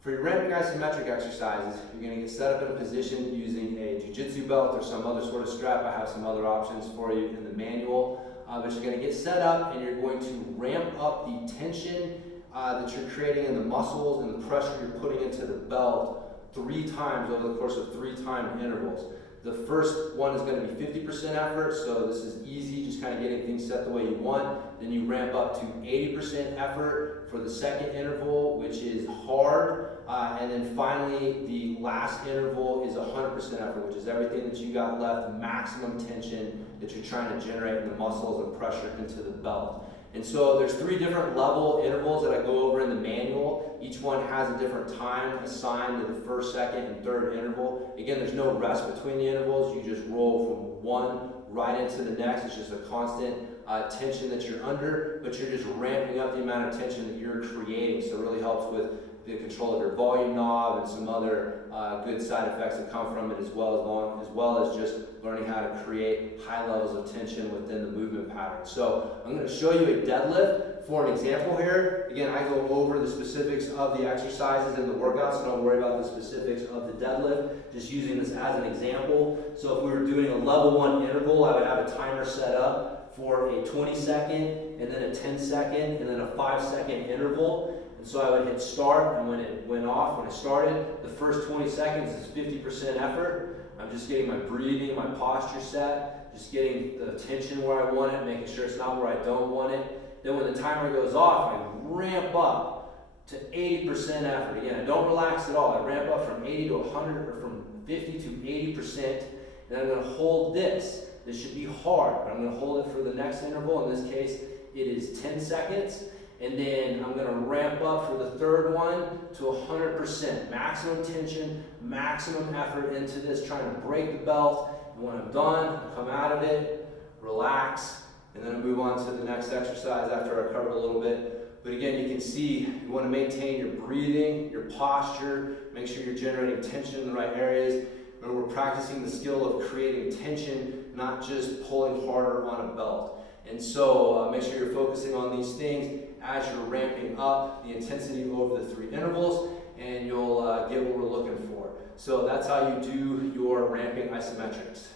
For your ramping isometric exercises, you're going to get set up in a position using a jiu-jitsu belt or some other sort of strap. I have some other options for you in the manual. But you're going to get set up and you're going to ramp up the tension that you're creating in the muscles and the pressure you're putting into the belt 3 times over the course of 3-time intervals. The first one is going to be 50% effort, so this is easy, just kind of getting things set the way you want. Then you ramp up to 80% effort for the second interval, which is hard. And then finally, the last interval is 100% effort, which is everything that you got left, maximum tension that you're trying to generate in the muscles and pressure into the belt. And so there's 3 different level intervals that I go over in the manual. Each one has a different time assigned to the first, second, and third interval. Again, there's no rest between the intervals. You just roll from one right into the next. It's just a constant tension that you're under, but you're just ramping up the amount of tension that you're creating. So it really helps with the control of your volume knob and some other good side effects that come from it, as well as just learning how to create high levels of tension within the movement pattern. So I'm going to show you a deadlift for an example here. Again, I go over the specifics of the exercises and the workout, so don't worry about the specifics of the deadlift, just using this as an example. So if we were doing a level 1 interval, I would have a timer set up for a 20-second, and then a 10-second, and then a 5-second interval. And so I would hit start, and when it went off, when I started, the first 20 seconds is 50% effort. I'm just getting my breathing, my posture set, just getting the tension where I want it, making sure it's not where I don't want it. Then when the timer goes off, I ramp up to 80% effort. Again, I don't relax at all. I ramp up from 80 to 100, or from 50 to 80%. Then I'm going to hold this. This should be hard, but I'm going to hold it for the next interval. In this case, it is 10 seconds. And then I'm going to ramp up for the third one to 100%. Maximum tension, maximum effort into this, trying to break the belt. And when I'm done, I come out of it, relax, and then I move on to the next exercise after I cover a little bit. But again, you can see you want to maintain your breathing, your posture, make sure you're generating tension in the right areas. Remember, we're practicing the skill of creating tension, not just pulling harder on a belt. And so make sure you're focusing on these things as you're ramping up the intensity over the 3 intervals, and you'll get what we're looking for. So that's how you do your ramping isometrics.